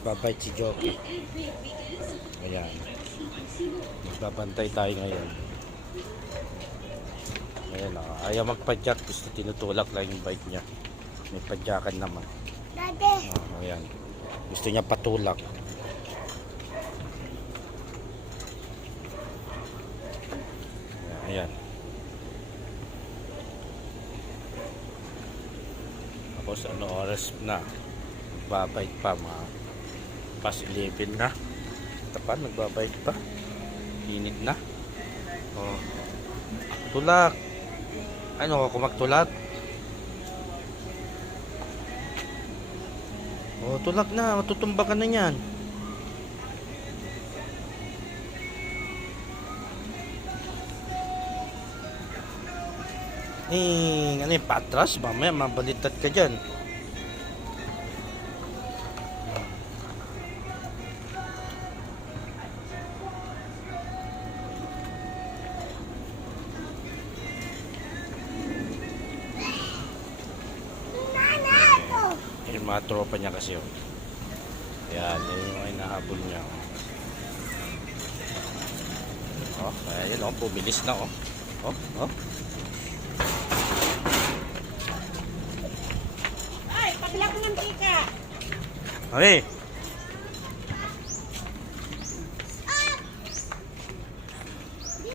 Babait si Jockey. Ayan. Magbabantay tayo ngayon. Ayan o. Ayaw magpadyak. Gusto tinutulak lang yung bike niya. May padyakan naman. Ayan. Gusto niya patulak. Ayan. Tapos ano oras na? Magbabait pa mga past 11 na. Tapan, magbabait pa. Init na. Oh. Tulak. Ano ako magtulak? Oh, tulak na. Matutumba ka na yan. Ano yung patras? Mamaya mabalitat ka dyan. Yung mga tropa niya kasi yun. Yan, yun yung hinahabol niya. Oh, ayun oh, pumilis na oh. Oh, oh. Ay, paglak ng tika. Okay.